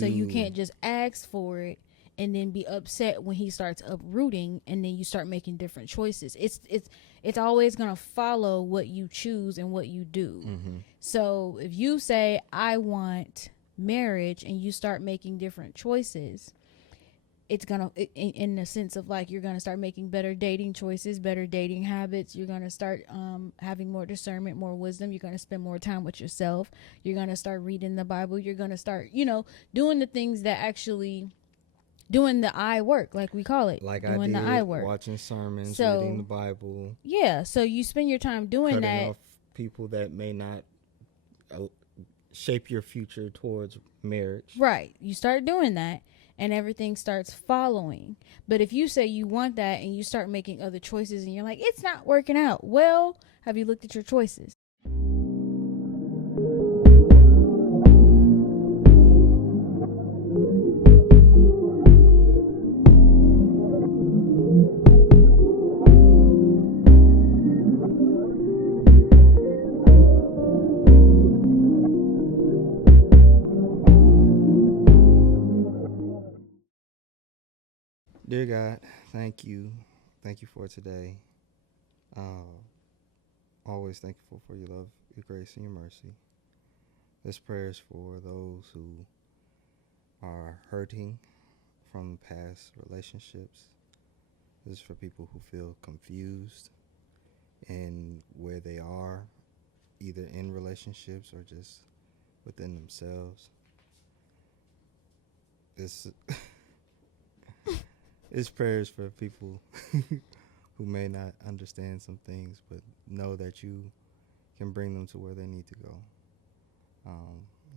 So you can't just ask for it and then be upset when he starts uprooting, and then you start making different choices. It's always going to follow what you choose and what you do. Mm-hmm. So if you say I want marriage and you start making different choices, it's gonna, in the sense of like, you're gonna start making better dating choices, better dating habits. You're gonna start having more discernment, more wisdom. You're gonna spend more time with yourself. You're gonna start reading the Bible. You're gonna start, doing the things that actually, doing the eye work, like we call it, Like doing I the eye did, work. watching sermons, So reading the Bible, yeah, so you spend your time doing cutting that. off people that may not shape your future towards marriage. Right. You start doing that and everything starts following. But if you say you want that and you start making other choices and you're like, it's not working out, well, have you looked at your choices? Dear God, thank you. Thank you for today. Always thankful for your love, your grace, and your mercy. This prayer is for those who are hurting from past relationships. This is for people who feel confused in where they are, either in relationships or just within themselves. This this prayer is for people who may not understand some things, but know that you can bring them to where they need to go.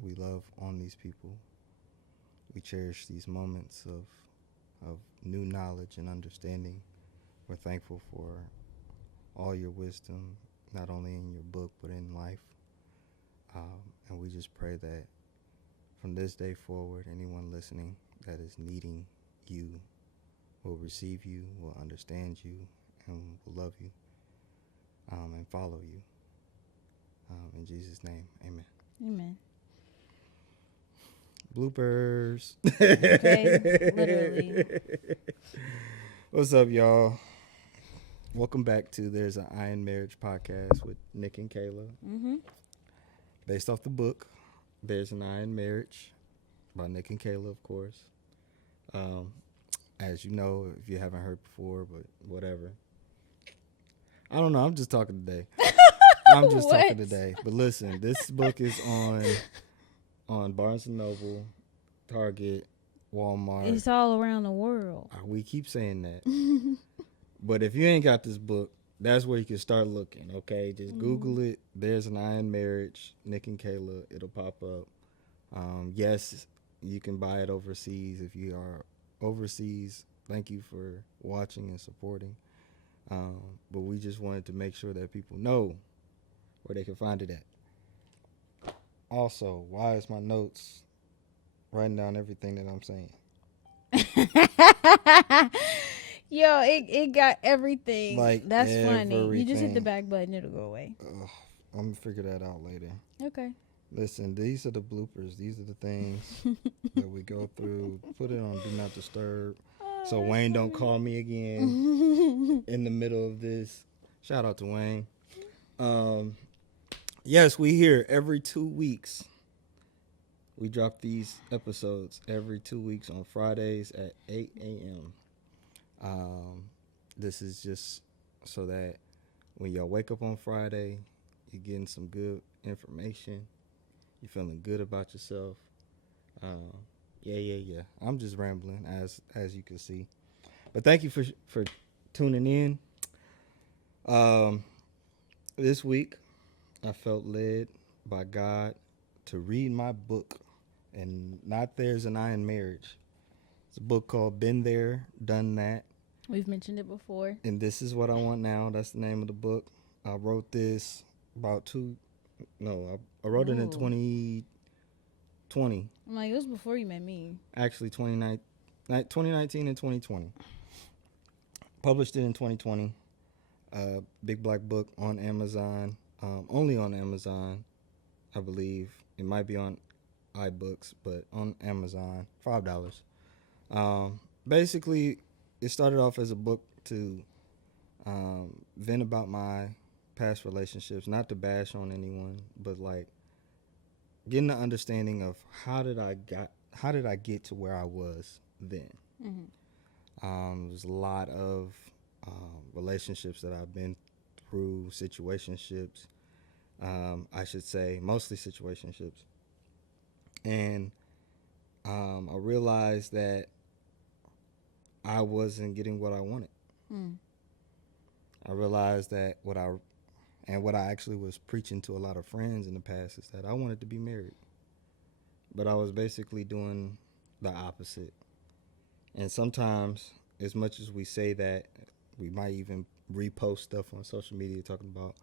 We love on these people. We cherish these moments of new knowledge and understanding. We're thankful for all your wisdom, not only in your book, but in life. And we just pray that from this day forward, anyone listening that is needing you will receive you, will understand you, and will love you, and follow you. In Jesus' name, amen. Amen. Bloopers. Okay, literally. What's up, y'all? Welcome back to There's an Iron Marriage podcast with Nick and Kayla. Mm-hmm. Based off the book, There's an Iron Marriage by Nick and Kayla, of course. As you know, if you haven't heard before, but whatever. I don't know. I'm just talking today. I'm just talking today. But listen, this book is on Barnes & Noble, Target, Walmart. It's all around the world. We keep saying that. But if you ain't got this book, that's where you can start looking, okay? Just Google it. There's an Iron Marriage, Nick and Kayla. It'll pop up. Yes, you can buy it overseas if you are overseas. Thank you for watching and supporting. But we just wanted to make sure that people know where they can find it at. Also, why is my notes writing down everything that I'm saying? Yo, it got everything. Like that's funny. You just hit the everything. back button, it'll go away. I'm going to figure that out later. Okay. Listen, these are the bloopers. These are the things that we go through. Put it on Do Not Disturb so Wayne don't call me again in the middle of this. Shout out to Wayne. Yes, we here every 2 weeks. We drop these episodes every 2 weeks on Fridays at 8 a.m. This is just so that when y'all wake up on Friday, you're getting some good information. You're feeling good about yourself. Yeah. I'm just rambling, as you can see. But thank you for tuning in. This week, I felt led by God to read my book, and not There's an Iron Marriage. It's a book called Been There, Done That. We've mentioned it before. And This Is What I Want Now. That's the name of the book. I wrote this I wrote it in 2020. I'm like, it was before you met me. Actually, 2019 and 2020. Published it in 2020. Big Black Book on Amazon. Only on Amazon, I believe. It might be on iBooks, but on Amazon, $5. Basically, it started off as a book to vent about my past relationships, not to bash on anyone, but like getting an understanding of how did I get to where I was then. There's a lot of relationships that I've been through, situationships, I should say, mostly situationships. And I realized that I wasn't getting what I wanted. I realized that what I actually was preaching to a lot of friends in the past is that I wanted to be married. But I was basically doing the opposite. And sometimes, as much as we say that, we might even repost stuff on social media talking about,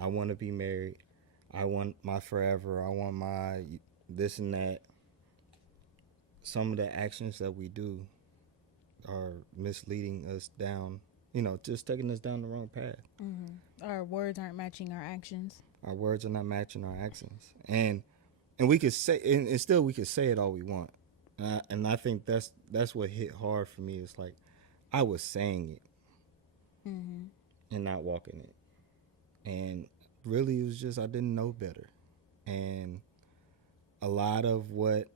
I want to be married. I want my forever. I want my this and that. Some of the actions that we do are misleading us down, just taking us down the wrong path. Our words aren't matching our actions. Our words are not matching our actions. And we could say, and still we could say it all we want. And I think that's what hit hard for me. It's like I was saying it and not walking it. And really it was just I didn't know better. And a lot of what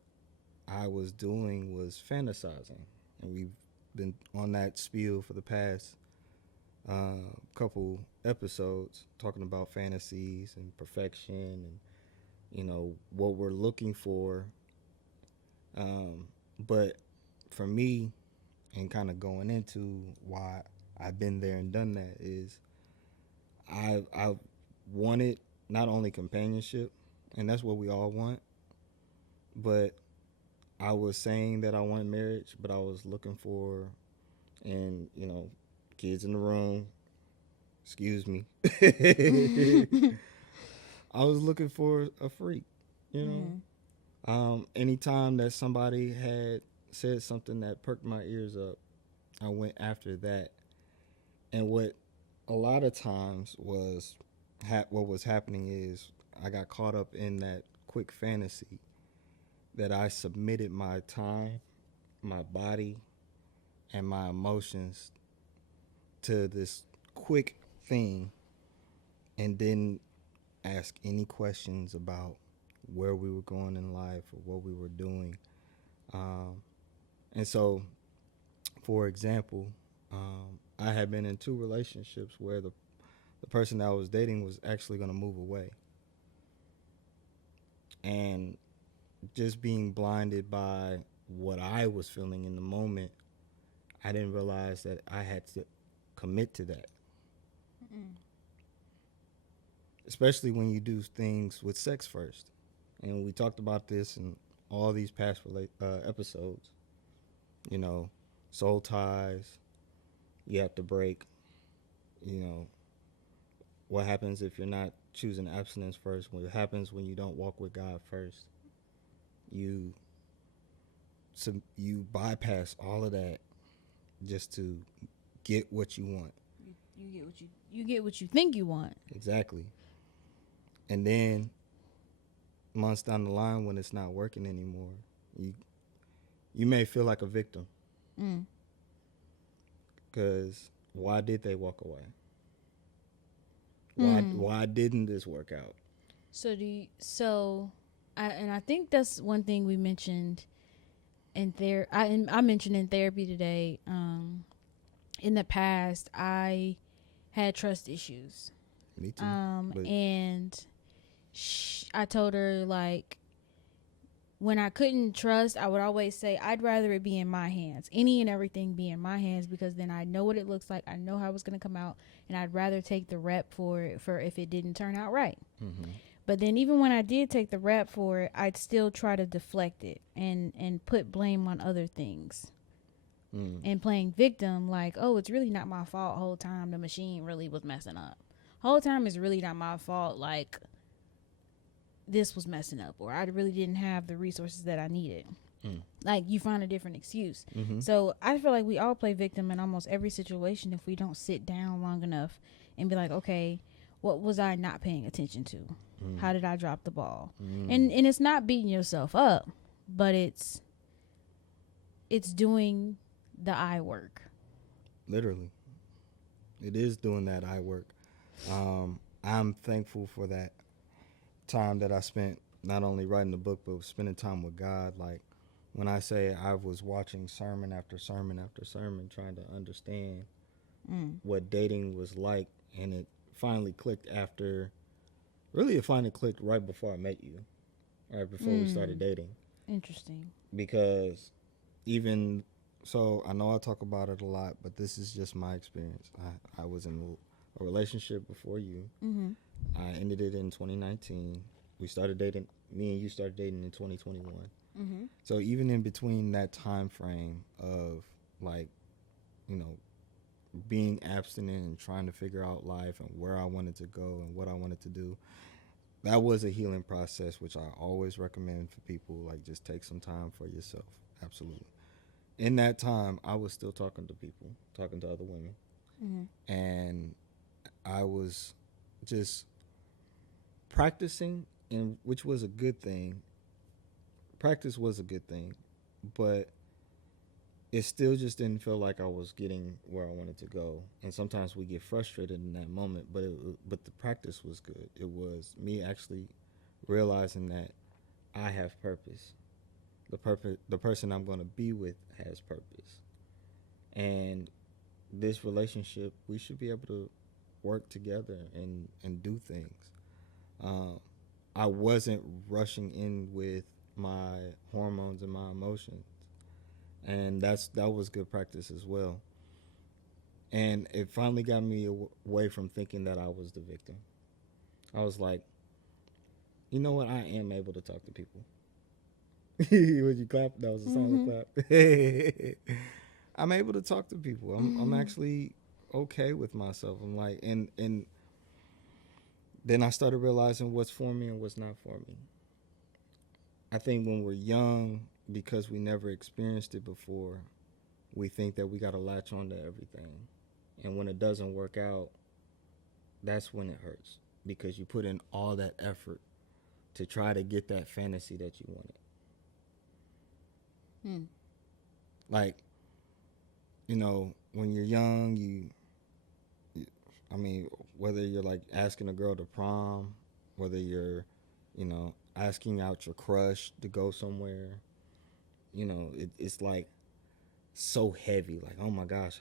I was doing was fantasizing. And we've been on that spiel for the past couple episodes talking about fantasies and perfection and, what we're looking for. But for me, and kind of going into why I've been there and done that, is I wanted not only companionship, and that's what we all want, but I was saying that I wanted marriage, but I was looking for, and kids in the room, excuse me, I was looking for a freak, Anytime that somebody had said something that perked my ears up, I went after that. And what a lot of times was what was happening is I got caught up in that quick fantasy that I submitted my time, my body, and my emotions to this quick thing and didn't ask any questions about where we were going in life or what we were doing. And so, for example, I had been in 2 relationships where the person that I was dating was actually going to move away. And just being blinded by what I was feeling in the moment, I didn't realize that I had to commit to that. Especially when you do things with sex first. And we talked about this in all these past episodes. Soul ties, you have to break. What happens if you're not choosing abstinence first? What happens when you don't walk with God first? You bypass all of that just to get what you want. You get what you think you want. Exactly. And then months down the line, when it's not working anymore, you may feel like a victim. Because why did they walk away? Why didn't this work out? I think that's one thing we mentioned in I mentioned in therapy today. In the past, I had trust issues. Me too. And I told her, like, when I couldn't trust, I would always say I'd rather it be in my hands, any and everything be in my hands, because then I know what it looks like, I know how it's going to come out, and I'd rather take the rep for if it didn't turn out right. But then even when I did take the rep for it, I'd still try to deflect it and put blame on other things. And playing victim, like, oh, it's really not my fault whole time, the machine really was messing up. Whole time is really not my fault, like, this was messing up, or I really didn't have the resources that I needed. Like, you find a different excuse. So I feel like we all play victim in almost every situation if we don't sit down long enough and be like, okay, what was I not paying attention to? Mm. How did I drop the ball? Mm. And it's not beating yourself up, but it's doing the I work. Literally, it is doing that I work. I'm thankful for that time that I spent not only writing the book but spending time with God. Like when I say I was watching sermon after sermon after sermon, trying to understand what dating was like, and it finally clicked after. Really, it finally clicked right before I met you, right before we started dating. Interesting. Because even so, I know I talk about it a lot, but this is just my experience. I was in a relationship before you. Mm-hmm. I ended it in 2019. We started dating. Me and you started dating in 2021. Mm-hmm. So even in between that time frame of like, you know, being abstinent and trying to figure out life and where I wanted to go and what I wanted to do, that was a healing process, which I always recommend for people. Like, just take some time for yourself. Absolutely. In that time, I was still talking to people, talking to other women, and I was just practicing, and which was a good thing. Practice was a good thing, but it still just didn't feel like I was getting where I wanted to go. And sometimes we get frustrated in that moment, but the practice was good. It was me actually realizing that I have purpose. The person I'm going to be with has purpose. And this relationship, we should be able to work together and do things. I wasn't rushing in with my hormones and my emotions, and that was good practice as well. And it finally got me away from thinking that I was the victim. I was like, you know what? I am able to talk to people. Would you clap? That was a silent clap. I'm able to talk to people. I'm actually okay with myself. I'm like, and then I started realizing what's for me and what's not for me. I think when we're young, because we never experienced it before, we think that we got to latch on to everything. And when it doesn't work out, that's when it hurts, because you put in all that effort to try to get that fantasy that you wanted. Like, you know, when you're young, I mean, whether you're like asking a girl to prom, whether you're, you know, asking out your crush to go somewhere, you know, it's like so heavy. Like, oh my gosh,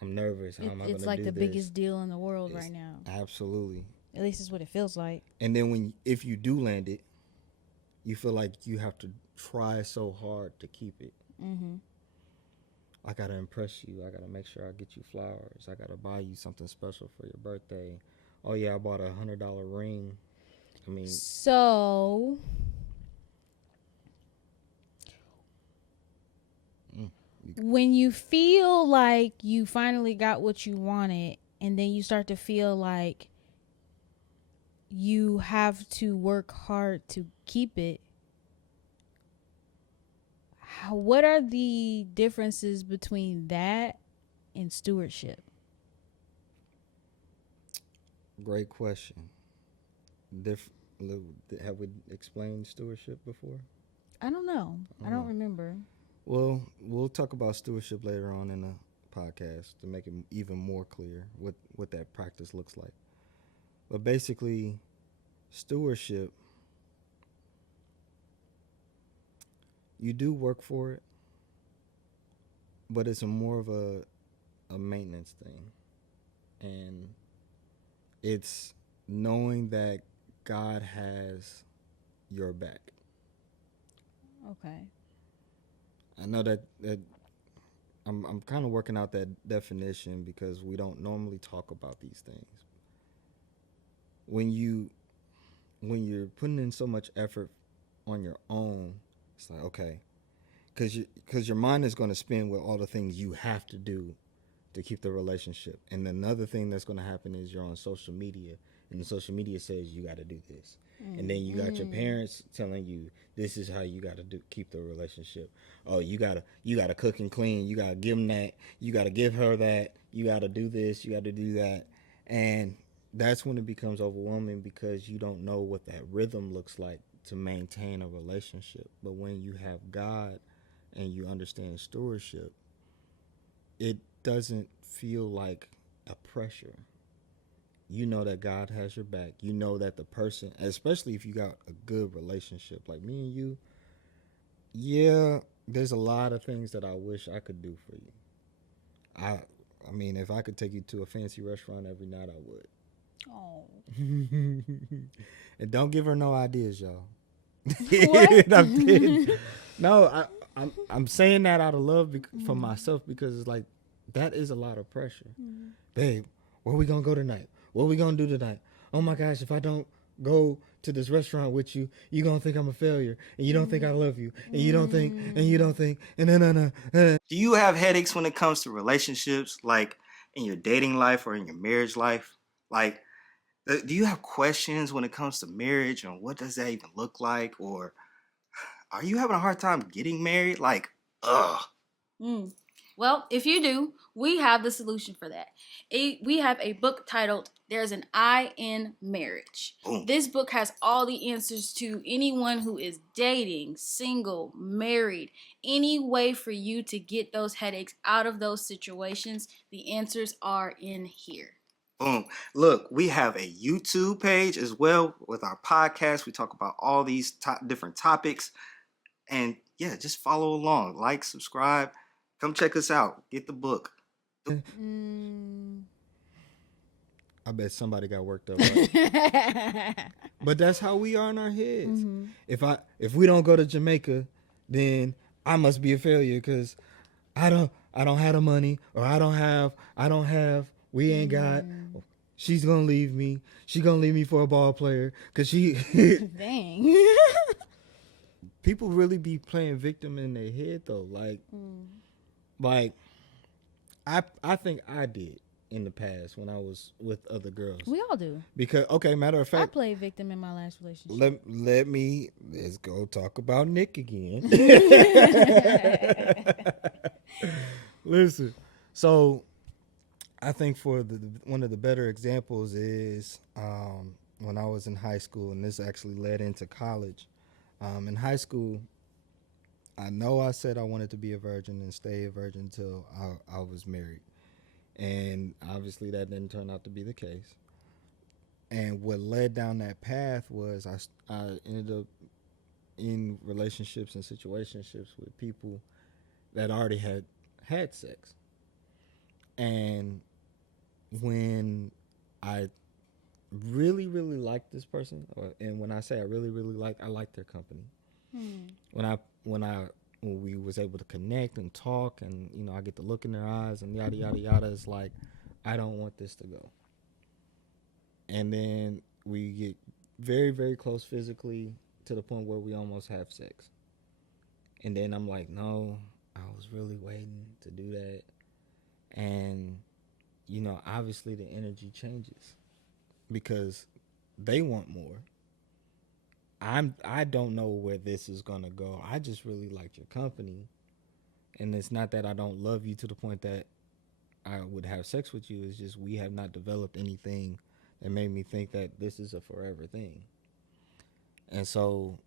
I'm nervous. How am I going to do this? It's like the biggest deal in the world right now. Absolutely. At least it's what it feels like. And then if you do land it, you feel like you have to try so hard to keep it. I got to impress you. I got to make sure I get you flowers. I got to buy you something special for your birthday. Oh, yeah, I bought a $100 ring. I mean. So, when you feel like you finally got what you wanted, and then you start to feel like you have to work hard to keep it, what are the differences between that and stewardship? Great question. Have we explained stewardship before? I don't know. I don't remember. Well, we'll talk about stewardship later on in the podcast to make it even more clear what that practice looks like. But basically, stewardship, you do work for it, but it's more of a maintenance thing. And it's knowing that God has your back. Okay. I know that I'm kind of working out that definition because we don't normally talk about these things. When you're putting in so much effort on your own, it's like, okay, because your mind is going to spin with all the things you have to do to keep the relationship. And another thing that's going to happen is you're on social media, and the social media says you got to do this. And then you got your parents telling you this is how you got to keep the relationship. Oh, you gotta cook and clean. You gotta give them that. You gotta give her that. You gotta do this. You gotta do that. And that's when it becomes overwhelming because you don't know what that rhythm looks like to maintain a relationship. But when you have God and you understand stewardship, it doesn't feel like a pressure. You know that God has your back. You know that the person, especially if you got a good relationship like me and you, yeah, there's a lot of things that I wish I could do for you. I I mean, if I could take you to a fancy restaurant every night, I would. Oh. And don't give her no ideas, y'all. What? I'm kidding. No, I'm saying that out of love for myself because it's like that is a lot of pressure. Babe, where we gonna go tonight? What we gonna do tonight? Oh my gosh, if I don't go to this restaurant with you, you gonna think I'm a failure, and you don't think I love you, and you don't think, and you don't think, and no. Do you have headaches when it comes to relationships, like in your dating life or in your marriage life? Like, do you have questions when it comes to marriage and what does that even look like? Or are you having a hard time getting married? Like, ugh. Mm. Well, if you do, we have the solution for that. We have a book titled There's an I in Marriage. Boom. This book has all the answers to anyone who is dating, single, married, any way for you to get those headaches out of those situations. The answers are in here. Boom. Look, we have a YouTube page as well with our podcast. We talk about all these different topics. And yeah, just follow along. Like, subscribe. Come check us out. Get the book. I bet somebody got worked up. Right? But that's how we are in our heads. Mm-hmm. If we don't go to Jamaica, then I must be a failure because I don't have the money, or I don't have. We ain't got. She's gonna leave me. She gonna leave me for a ball player because she. Dang. People really be playing victim in their head though. Like I think I did in the past when I was with other girls. We all do. Because matter of fact, I played victim in my last relationship. Let's go talk about Nick again. Listen, so I think for one of the better examples is when I was in high school, and this actually led into college. In high school, I know I said I wanted to be a virgin and stay a virgin until I was married. And obviously that didn't turn out to be the case. And what led down that path was I ended up in relationships and situationships with people that already had sex. And when I really, really liked this person, and when I say I really, really I liked their company. When we was able to connect and talk, and I get to look in their eyes and yada yada yada, it's like I don't want this to go. And then we get very, very close physically to the point where we almost have sex. And then I'm like, no, I was really waiting to do that. And obviously the energy changes because they want more. I don't know where this is gonna go. I just really liked your company, and it's not that I don't love you to the point that I would have sex with you. It's just we have not developed anything that made me think that this is a forever thing. And so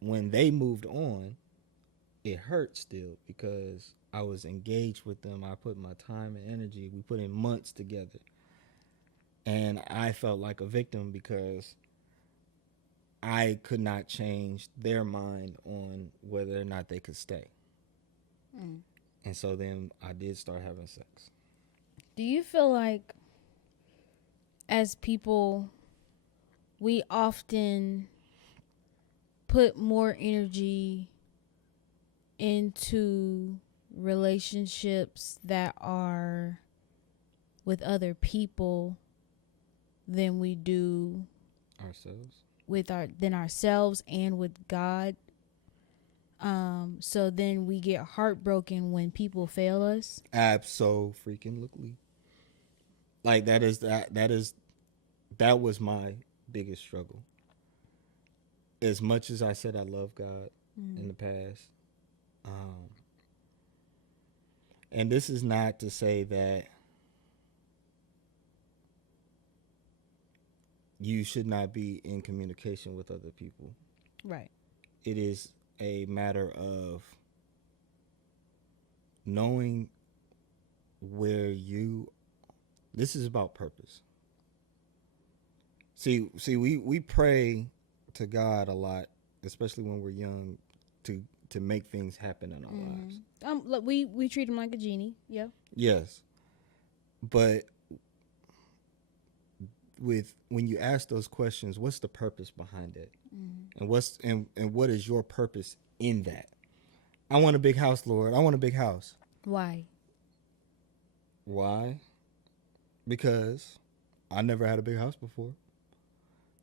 when they moved on, it hurt still because I was engaged with them. I put my time and energy. We put in months together, and I felt like a victim because I could not change their mind on whether or not they could stay. And so then I did start having sex. Do you feel like as people, we often put more energy into relationships that are with other people than we do ourselves? Than ourselves and with God. So then we get heartbroken when people fail us. Abso-freaking-lutely. Like that was my biggest struggle. As much as I said I love God in the past, and this is not to say that you should not be in communication with other people. Right. It is a matter of knowing where you. This is about purpose. We pray to God a lot, especially when we're young, to make things happen in our lives. Look, we treat him like a genie. Yeah. Yes, but when you ask those questions, what's the purpose behind it, and what is your purpose in that? I want a big house, Lord. I want a big house. Why? Why? Because I never had a big house before.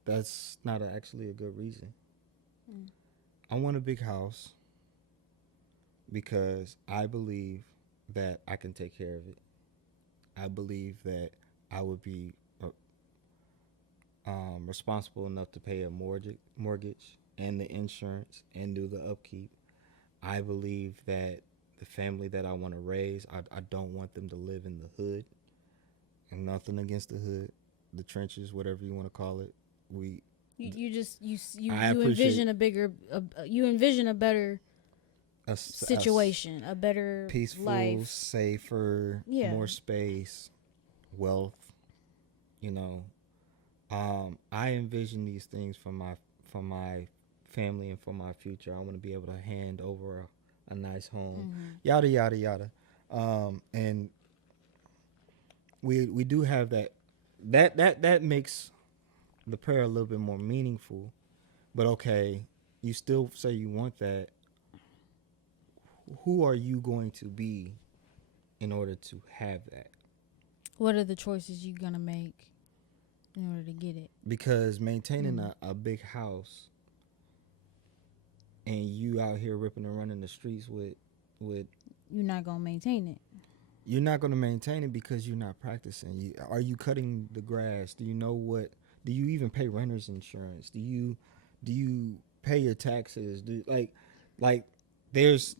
That's not actually a good reason. I want a big house because I believe that I can take care of it. I believe that I would be responsible enough to pay a mortgage and the insurance and do the upkeep. I believe that the family that I want to raise, I don't want them to live in the hood. And nothing against the hood, the trenches, whatever you want to call it. You envision a bigger you envision a better situation, a better peaceful, life, safer, more space, wealth. You know, I envision these things for my family and for my future. I want to be able to hand over a nice home, yada yada yada, and we do have that. That makes the prayer a little bit more meaningful. But okay, you still say you want that. Who are you going to be in order to have that? What are the choices you're gonna make in order to get it? Because maintaining a big house and you out here ripping and running the streets with you're not gonna maintain it. You're not gonna maintain it because you're not practicing. Are you cutting the grass? Do you know what? Do you even pay renter's insurance? Do you pay your taxes? Like there's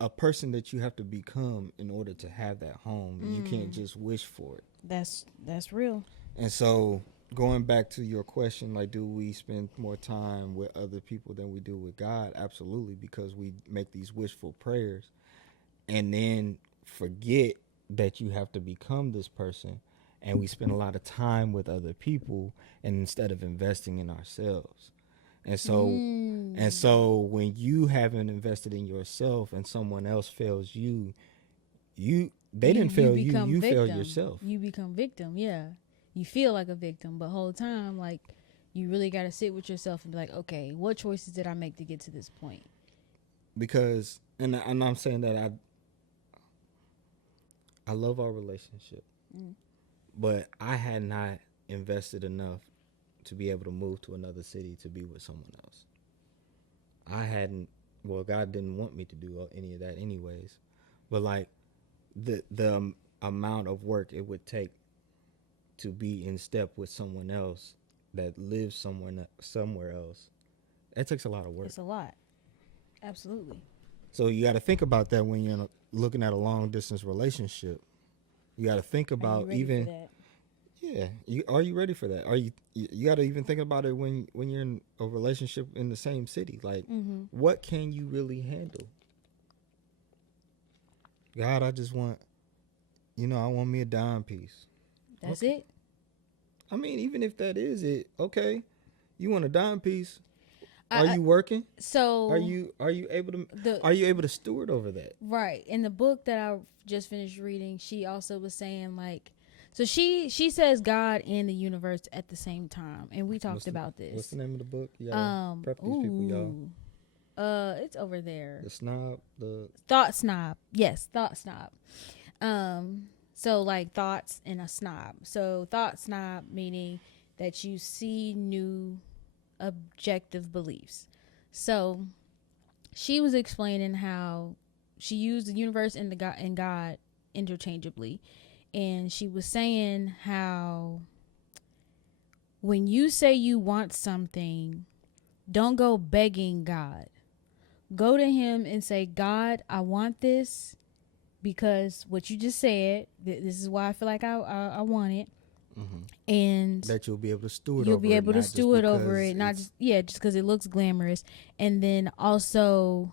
a person that you have to become in order to have that home. You can't just wish for it. That's real. And so going back to your question, like, do we spend more time with other people than we do with God? Absolutely, because we make these wishful prayers and then forget that you have to become this person. And we spend a lot of time with other people and instead of investing in ourselves. And so when you haven't invested in yourself and someone else fails you didn't fail you, you failed yourself. You become victim, yeah. You feel like a victim, but whole time, like, you really got to sit with yourself and be like, okay, what choices did I make to get to this point? Because, and I'm saying that I love our relationship, but I had not invested enough to be able to move to another city to be with someone else. God didn't want me to do any of that anyways, but like the amount of work it would take to be in step with someone else that lives somewhere else, that takes a lot of work. It's a lot. Absolutely. So you got to think about that when you're looking at a long distance relationship. You got to think about even. Yeah, are you ready for that? Are you got to even think about it when you're in a relationship in the same city? Like, what can you really handle? God, I just want, I want me a dime piece. That's it? I mean, even if that is it, okay. You want a dime piece? Are you working? So are you able to are you able to steward over that? Right. In the book that I just finished reading, she also was saying, like, so she says God and the universe at the same time, and we talked about this. What's the name of the book? Prep these people, y'all. It's over there. The Thought Snob. Yes, Thought Snob. So like thoughts and a snob. So Thought Snob meaning that you see new objective beliefs. So she was explaining how she used the universe and God interchangeably. And she was saying how when you say you want something, don't go begging God. Go to him and say, God, I want this because what you just said, this is why I feel like I want it. and That you'll be able to steward you'll over be it, able to not just steward over because it, not it's- just because it looks glamorous. And then also,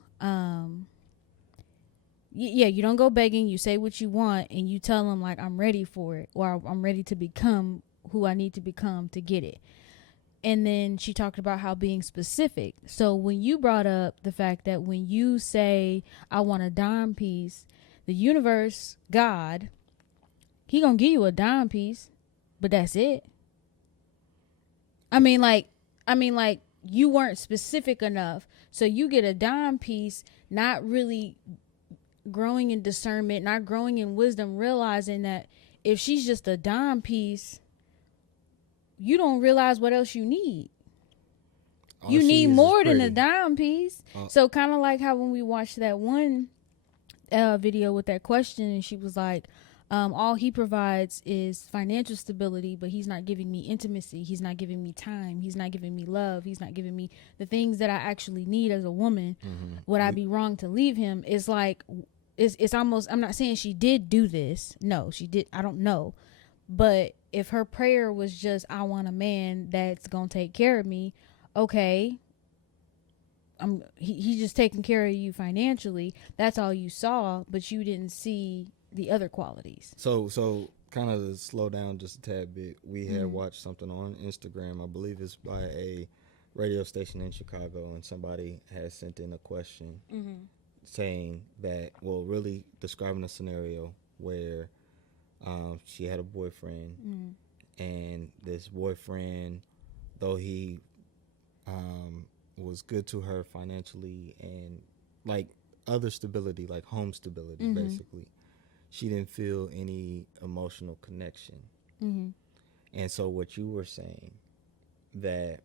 you don't go begging. You say what you want, and you tell them like, I'm ready for it, or I'm ready to become who I need to become to get it. And then she talked about how being specific. So when you brought up the fact that when you say, I want a dime piece, the universe, God, he gonna give you a dime piece, but that's it. I mean, like, you weren't specific enough. So you get a dime piece, not really growing in discernment, not growing in wisdom, realizing that if she's just a dime piece, you don't realize what else you need. all You she need is more than a pretty. dime piece. So kind of like how when we watched that one video with that question, and she was like, all he provides is financial stability, but he's not giving me intimacy. He's not giving me time. He's not giving me love. He's not giving me the things that I actually need as a woman. Would I be wrong to leave him? It's like, it's almost, I'm not saying she did do this. No, she did. I don't know. But if her prayer was just, I want a man that's going to take care of me, okay, he's just taking care of you financially. That's all you saw, but you didn't see the other qualities. So kind of to slow down just a tad bit, we had watched something on Instagram. I believe it's by a radio station in Chicago, and somebody has sent in a question saying that, well, really describing a scenario where she had a boyfriend, and this boyfriend, though he was good to her financially and like other stability, like home stability, basically, she didn't feel any emotional connection. And so what you were saying, that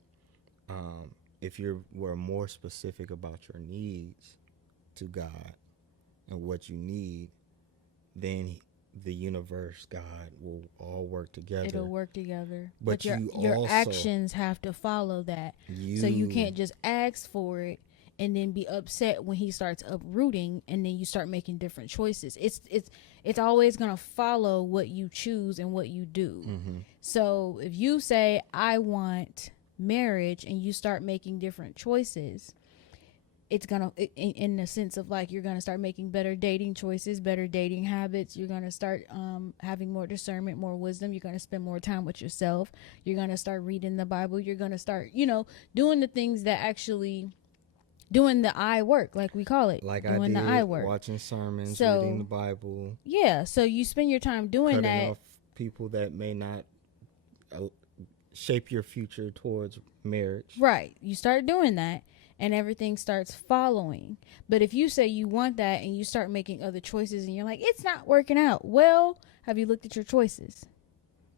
if you were more specific about your needs to God and what you need, then the universe, God, will all work together. It'll work together. But your also, actions have to follow that. So you can't just ask for it and then be upset when he starts uprooting, and then you start making different choices. It's always going to follow what you choose and what you do. So if you say, I want marriage, and you start making different choices, it's gonna, in the sense of like, you're gonna start making better dating choices, better dating habits. You're gonna start having more discernment, more wisdom. You're gonna spend more time with yourself. You're gonna start reading the Bible. You're gonna start, doing the things that actually, doing the eye work, like we call it, like doing I did, the eye work, watching sermons, So, reading the Bible. Yeah, so you spend your time doing cutting that. off people that may not shape your future towards marriage. Right. You start doing that, and everything starts following. But if you say you want that and you start making other choices and you're like, it's not working out, well, have you looked at your choices?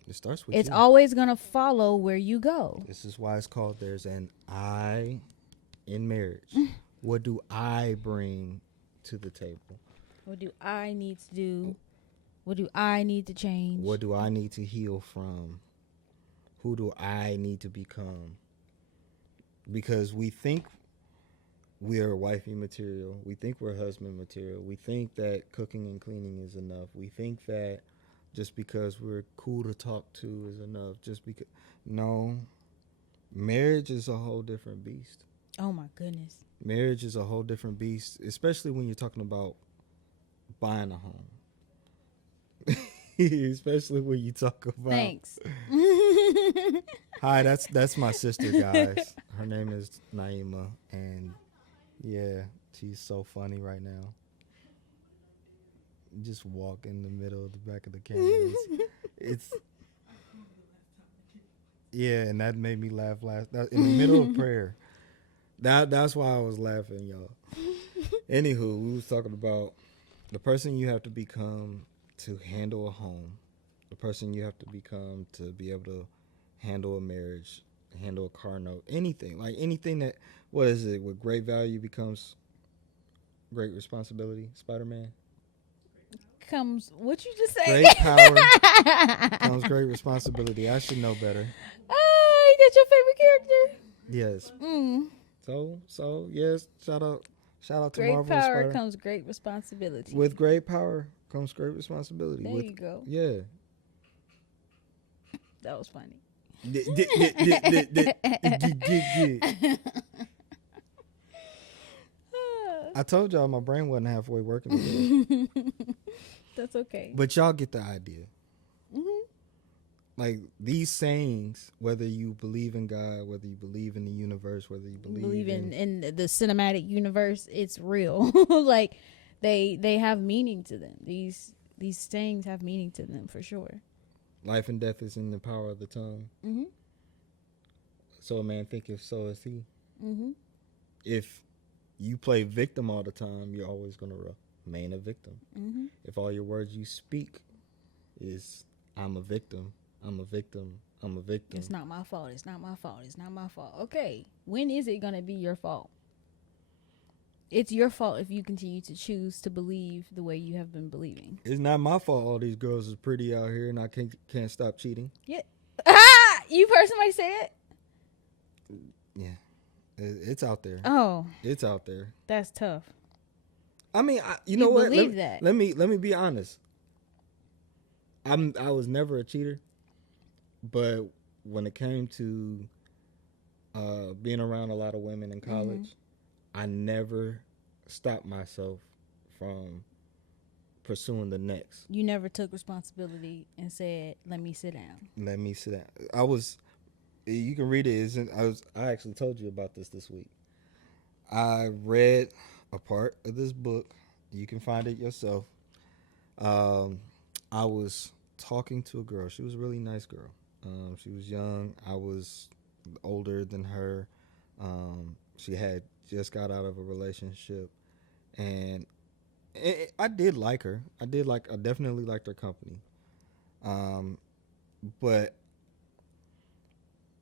It starts with It's you. always going to follow where you go. This is why it's called, there's an I in marriage. What do I bring to the table? What do I need to do? What do I need to change? What do I need to heal from? Who do I need to become? Because we think we're wifey material. We think we're husband material. We think that cooking and cleaning is enough. We think that just because we're cool to talk to is enough. Just because, no, marriage is a whole different beast. Oh my goodness. Marriage is a whole different beast, especially when you're talking about buying a home. Especially when you talk about. Thanks. Hi, that's my sister, guys. Her name is Naima, and yeah, she's so funny right now. Just walk in the middle of the back of the camera. It's yeah, and that made me laugh in the middle of prayer. That's why I was laughing, y'all. Anywho, we was talking about the person you have to become to handle a home, the person you have to become to be able to handle a marriage, handle a car note, anything that, what is it, with great value becomes great responsibility. Spider-Man. Comes, what you just say? Great power comes great responsibility. I should know better. That's your favorite character? Yes. Mm. So yes. Shout out to Great Marvel. power Spider. comes great responsibility. With great power comes great responsibility. There you go. Yeah. That was funny. I told y'all my brain wasn't halfway working today. That's okay. But y'all get the idea. Mm-hmm. Like these sayings, whether you believe in God, whether you believe in the universe, whether you believe in the cinematic universe, it's real. Like they have meaning to them. These sayings have meaning to them for sure. life and death is in the power of the tongue. Mm-hmm. So a man thinketh, so is he. Mm-hmm. If you play victim all the time, you're always going to remain a victim. Mm-hmm. If all your words you speak is I'm a victim, I'm a victim, I'm a victim. It's not my fault. It's not my fault. It's not my fault. Okay. When is it going to be your fault? It's your fault if you continue to choose to believe the way you have been believing. It's not my fault all these girls is pretty out here and I can't stop cheating. Yeah. You heard somebody say it? Yeah. It's out there. Oh, It's out there. that's tough. I mean, you know what? Believe that. Let me be honest. I was never a cheater, but when it came to being around a lot of women in college, I never stopped myself from pursuing the next. You never took responsibility and said, "Let me sit down." Let me sit down. You can read it. I actually told you about this week. I read a part of this book. You can find it yourself. I was talking to a girl. She was a really nice girl. She was young. I was older than her. She had just got out of a relationship, and I did like her. I definitely liked her company. But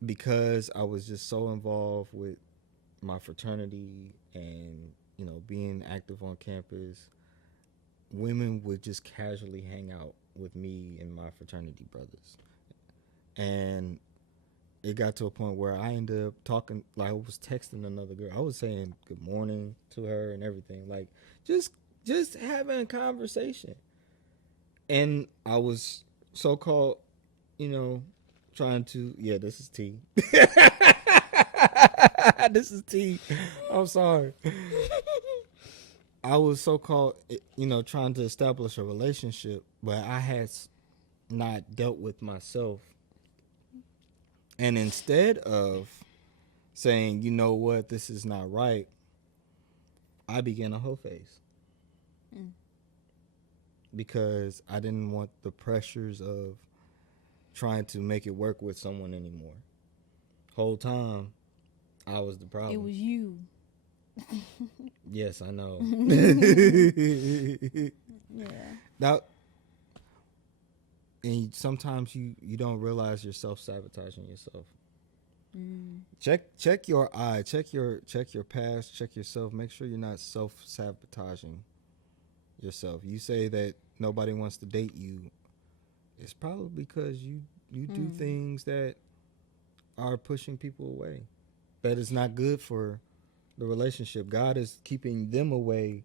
because I was just so involved with my fraternity and, being active on campus, women would just casually hang out with me and my fraternity brothers. And it got to a point where I ended up talking, like I was texting another girl. I was saying good morning to her and everything, like just having a conversation. And I was so-called, trying to, this is T. This is T. I'm sorry. I was so-called, trying to establish a relationship, but I had not dealt with myself. And instead of saying, you know what, this is not right, I began a whole phase. Because I didn't want the pressures of trying to make it work with someone anymore. Whole time, I was the problem. It was you. Yes, I know. Yeah. And sometimes you don't realize you're self-sabotaging yourself. Check your eye, check your past, check yourself. Make sure you're not self-sabotaging yourself. You say that nobody wants to date you. It's probably because you do things that are pushing people away. That is not good for the relationship. God is keeping them away.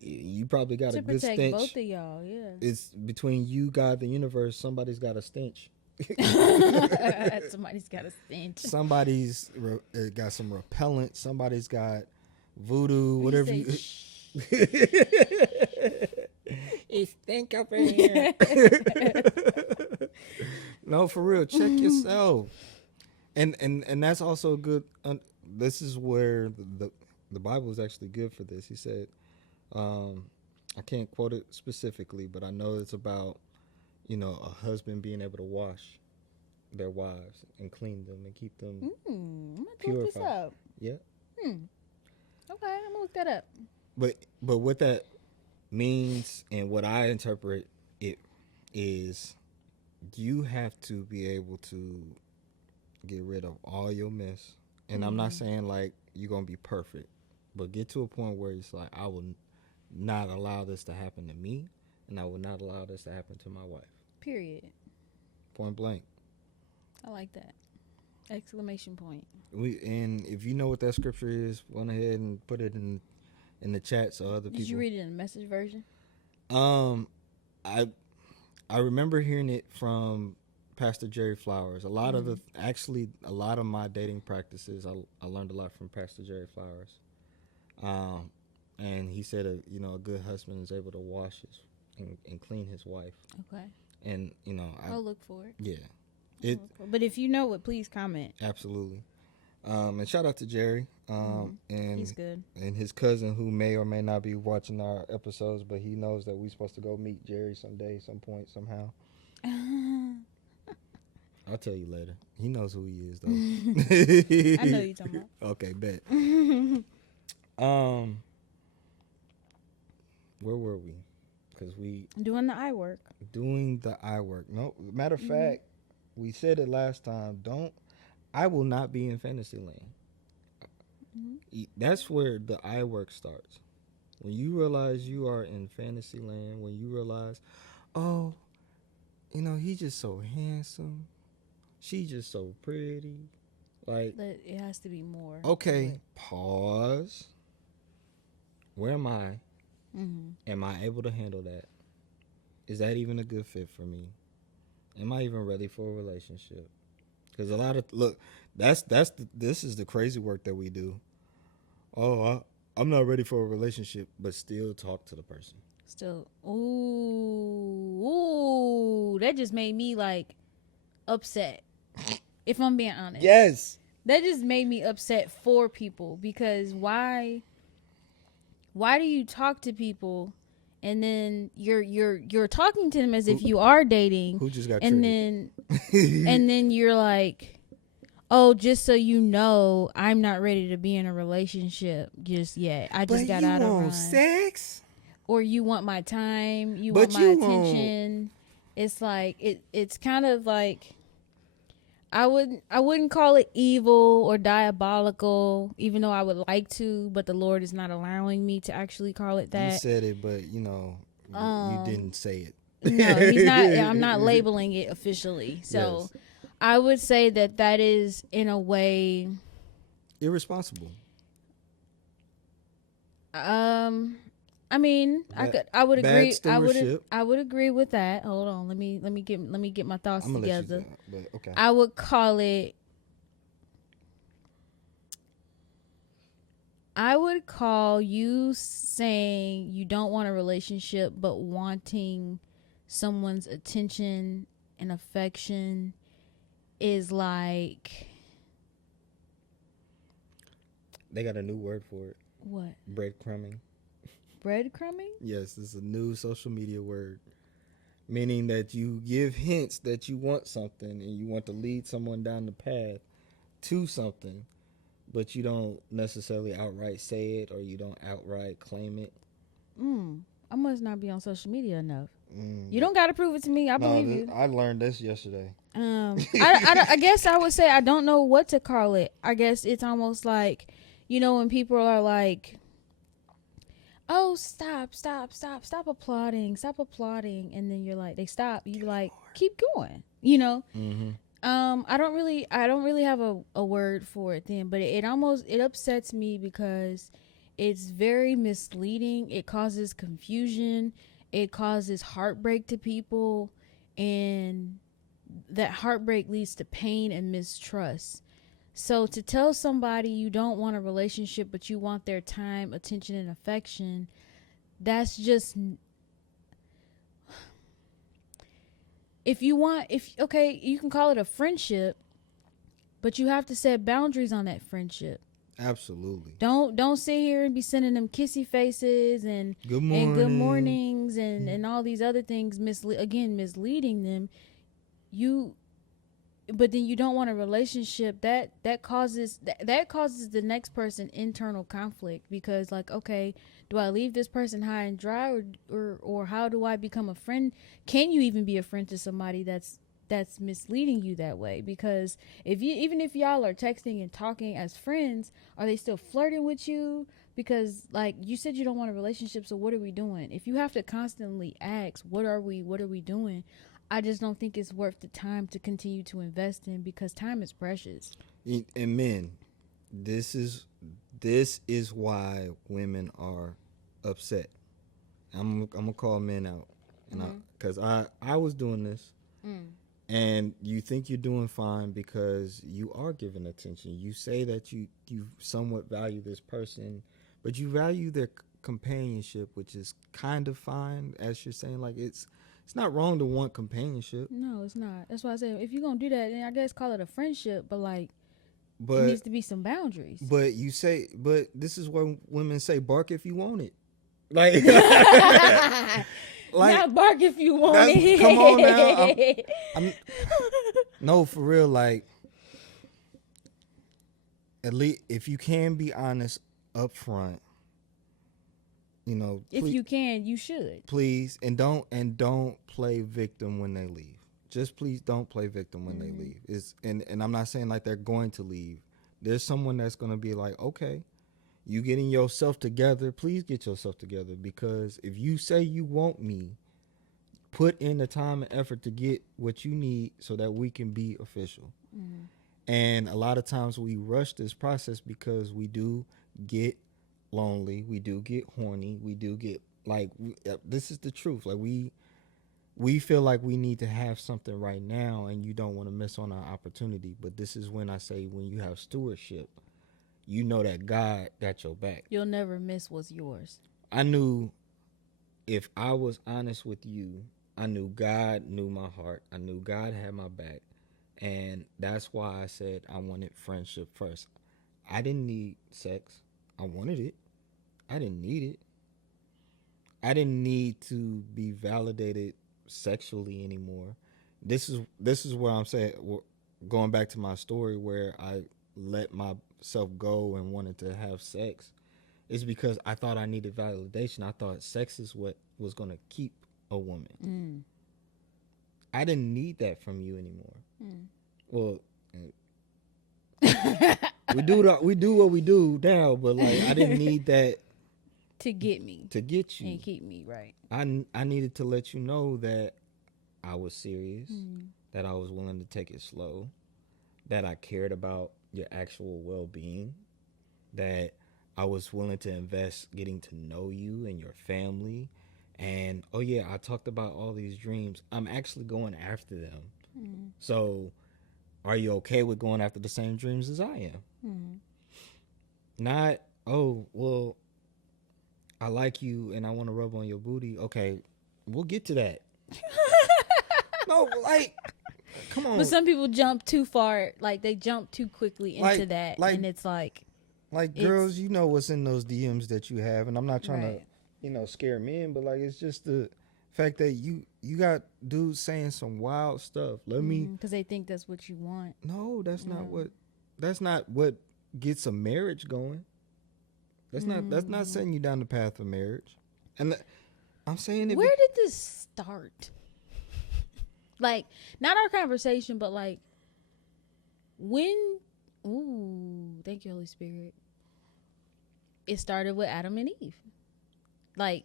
You probably got a good stench. To protect both of y'all, yeah. It's between you, God, the universe. Somebody's got a stench. Somebody's got a stench. Somebody's got some repellent. Somebody's got voodoo. Whatever you. It stink up in here. No, for real. Check yourself. And that's also good. This is where the Bible is actually good for this. He said, I can't quote it specifically, but I know it's about, a husband being able to wash their wives and clean them and keep them I'm gonna purified. look this up. Yeah. Okay, I'm gonna look that up. But what that means and what I interpret it is, you have to be able to get rid of all your mess. And I'm not saying like you're gonna be perfect, but get to a point where it's like, I will not allow this to happen to me, and I will not allow this to happen to my wife. Period. Point blank. I like that. Exclamation point. And if you know what that scripture is, go ahead and put it in the chat so other people. Did you read it in the Message version? I remember hearing it from Pastor Jerry Flowers. A lot of a lot of my dating practices, I learned a lot from Pastor Jerry Flowers. And he said, a good husband is able to wash and clean his wife. Okay. And I'll look for it. Yeah, But if you know it, please comment. absolutely. And shout out to Jerry. And He's good. And his cousin, who may or may not be watching our episodes, but he knows that we're supposed to go meet Jerry someday, some point, somehow. I'll tell you later. He knows who he is, though. I know you're talking about. Okay, bet. Where were we? Because we Doing the eye work. doing the eye work. No, matter of fact, we said it last time. I will not be in Fantasyland. That's where the eye work starts. When you realize you are in Fantasyland, when you realize, oh, he's just so handsome. She's just so pretty. Like, But it has to be more. okay, pause. Where am I? Mm-hmm. Am I able to handle that? Is that even a good fit for me? Am I even ready for a relationship? Because this is the crazy work that we do. Oh, I'm not ready for a relationship, but still talk to the person. Still, ooh, that just made me like upset. If I'm being honest, Yes. that just made me upset for people, because why do you talk to people and then you're talking to them as if you are dating, Who just got and triggered? then you're like, oh, just so you know, I'm not ready to be in a relationship just yet. I just got out of run. Sex? Or you want my time, you But want my you attention. It's like it's kind of like, I wouldn't call it evil or diabolical, even though I would like to, but the Lord is not allowing me to actually call it that. You said it, but you didn't say it. No, he's not. I'm not labeling it officially. So Yes. I would say that is in a way, Irresponsible. I mean, I would bad agree. stewardship. I would agree with that. Hold on, let me get my thoughts I'm gonna let you together. do that, but okay. I would call it. I would call you saying you don't want a relationship, but wanting someone's attention and affection is like, They got a new word for it. what? Breadcrumbing. Breadcrumbing? Yes, it's a new social media word. Meaning that you give hints that you want something and you want to lead someone down the path to something, but you don't necessarily outright say it, or you don't outright claim it. I must not be on social media enough. You don't got to prove it to me. I believe you. I learned this yesterday. I guess I would say I don't know what to call it. I guess it's almost like, when people are like, oh, stop applauding, and then you're like, they stop, you like, keep going, Mm-hmm. I don't really have a word for it then, but it upsets me because it's very misleading. It causes confusion, it causes heartbreak to people, and that heartbreak leads to pain and mistrust. So to tell somebody you don't want a relationship, but you want their time, attention, and affection, that's just, you can call it a friendship, but you have to set boundaries on that friendship. Absolutely. Don't sit here and be sending them kissy faces and Good morning. and good mornings and all these other things, misleading them. But then you don't want a relationship that causes the next person internal conflict, because like, okay, do I leave this person high and dry, or how do I become a friend? Can you even be a friend to somebody that's misleading you that way? Because even if y'all are texting and talking as friends, are they still flirting with you? Because like you said, you don't want a relationship, so what are we doing? If you have to constantly ask, what are we doing? I just don't think it's worth the time to continue to invest in, because time is precious. And men, this is why women are upset. I'm gonna call men out, and because I was doing this, And you think you're doing fine because you are giving attention. You say that you somewhat value this person, but you value their companionship, which is kind of fine, as you're saying. Like it's not wrong to want companionship, No, it's not. That's why I said if you're gonna do that, then I guess call it a friendship. But like, it but needs to be some boundaries. but this is what women say: bark if you want it. Like, like Not bark if you want that's- it. come on now, I'm no, for real. Like, at least if you can be honest up front, you know, If you can, you should. please, and don't play victim when they leave. Just please don't play victim when they leave. It's and I'm not saying like they're going to leave. There's someone that's going to be like, okay, you getting yourself together. Please get yourself together, because if you say you want me, put in the time and effort to get what you need so that we can be official. And a lot of times we rush this process because we do get lonely, we do get horny, we do get like this is the truth. Like we feel like we need to have something right now, and you don't want to miss on our opportunity. But this is when I say, when you have stewardship, you know that God got your back. You'll never miss what's yours. I knew if I was honest with you, I knew God knew my heart. I knew God had my back. And that's why I said I wanted friendship first. I didn't need sex. I wanted it. I didn't need it. I didn't need to be validated sexually anymore. This is where I'm saying, going back to my story where I let myself go and wanted to have sex, is because I thought I needed validation. I thought sex is what was going to keep a woman. I didn't need that from you anymore. Well, we do what we do now, but like I didn't need that To get me. to get you. And keep me, right. I needed to let you know that I was serious, that I was willing to take it slow, that I cared about your actual well-being, that I was willing to invest getting to know you and your family. And oh yeah, I talked about all these dreams. I'm actually going after them. So are you okay with going after the same dreams as I am? Not, oh, well, I like you and I want to rub on your booty. Okay, we'll get to that. No, like, come on. But some people jump too far, like they jump too quickly into that, like- and it's like, Like, girls, you know what's in those DMs that you have, and I'm not trying Right. to, scare men, but like, it's just the fact that you got dudes saying some wild stuff. Let me. because they think that's what you want. No, that's not what gets a marriage going. That's not setting you down the path of marriage. And I'm saying it. Where did this start? Like, not our conversation, but like, when? Ooh, thank you, Holy Spirit. It started with Adam and Eve. Like,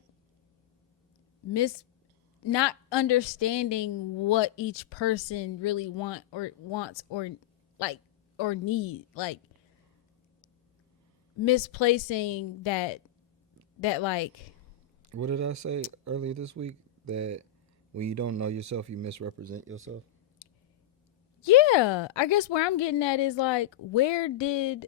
not understanding what each person really wants or need, like misplacing that like, What did I say earlier this week? That when you don't know yourself, you misrepresent yourself. yeah, I guess where I'm getting at is like, where did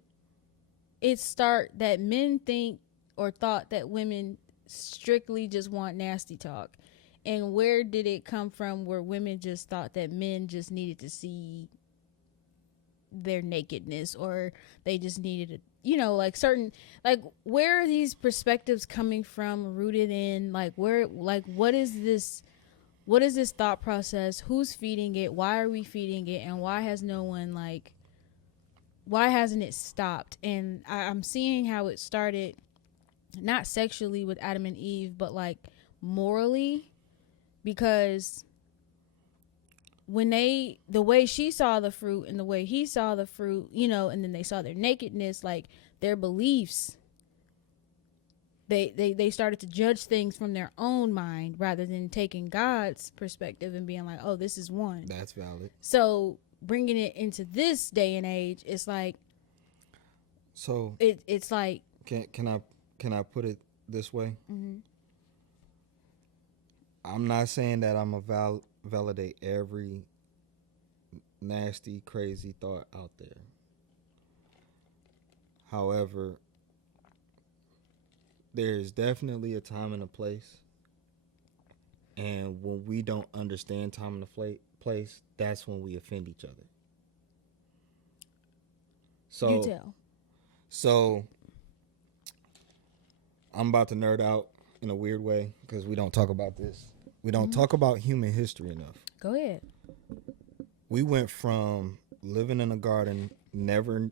it start that men think or thought that women strictly just want nasty talk? And where did it come from where women just thought that men just needed to see their nakedness, or they just needed to, like certain, like, where are these perspectives coming from, rooted in, like, where, like, what is this thought process? Who's feeding it? Why are we feeding it? And why has no one, like, why hasn't it stopped? And I'm seeing how it started, not sexually with Adam and Eve, but like morally, because when the way she saw the fruit and the way he saw the fruit, and then they saw their nakedness, like their beliefs, they started to judge things from their own mind rather than taking God's perspective and being like, oh, this is one. That's valid. So bringing it into this day and age, it's like, So it's like, can I put it this way? I'm not saying that I'm a validate every nasty, crazy thought out there. However, there is definitely a time and a place. And when we don't understand time and the place, that's when we offend each other. You So, tell. so I'm about to nerd out in a weird way because we don't talk about this. We don't talk about human history enough. Go ahead. We went from living in a garden, never,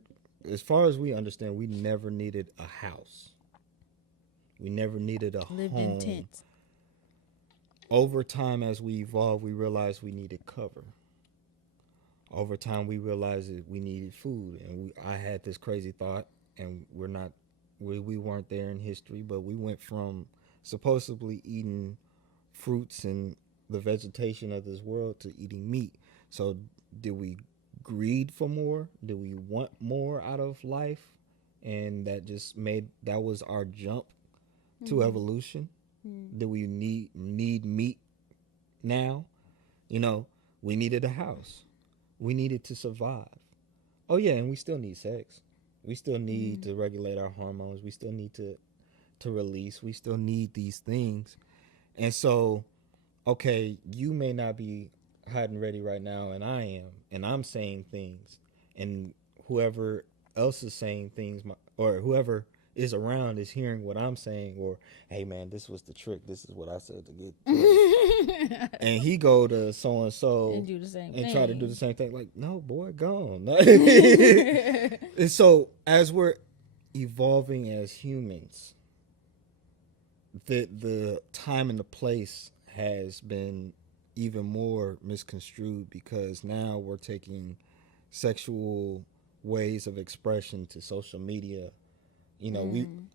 as far as we understand, we never needed a house. We never needed a Lived home. in tents. Over time, as we evolved, we realized we needed cover. Over time, we realized that we needed food, and I had this crazy thought, and we weren't there in history, but we went from supposedly eating fruits and the vegetation of this world to eating meat. So, did we greed for more? Did we want more out of life? And that was our jump to evolution. Do we need meat now? We needed a house. We needed to survive. Oh yeah, and we still need sex. We still need to regulate our hormones. We still need to release. We still need these things. And so, okay, you may not be hot and ready right now, and I am, and I'm saying things, and whoever else is saying things, or whoever is around is hearing what I'm saying, or hey man, this was the trick. This is what I said to get. And he go to so and so And do the same and thing. try to do the same thing. Like, no, boy, gone. And so as we're evolving as humans, the time and the place has been even more misconstrued because now we're taking sexual ways of expression to social media.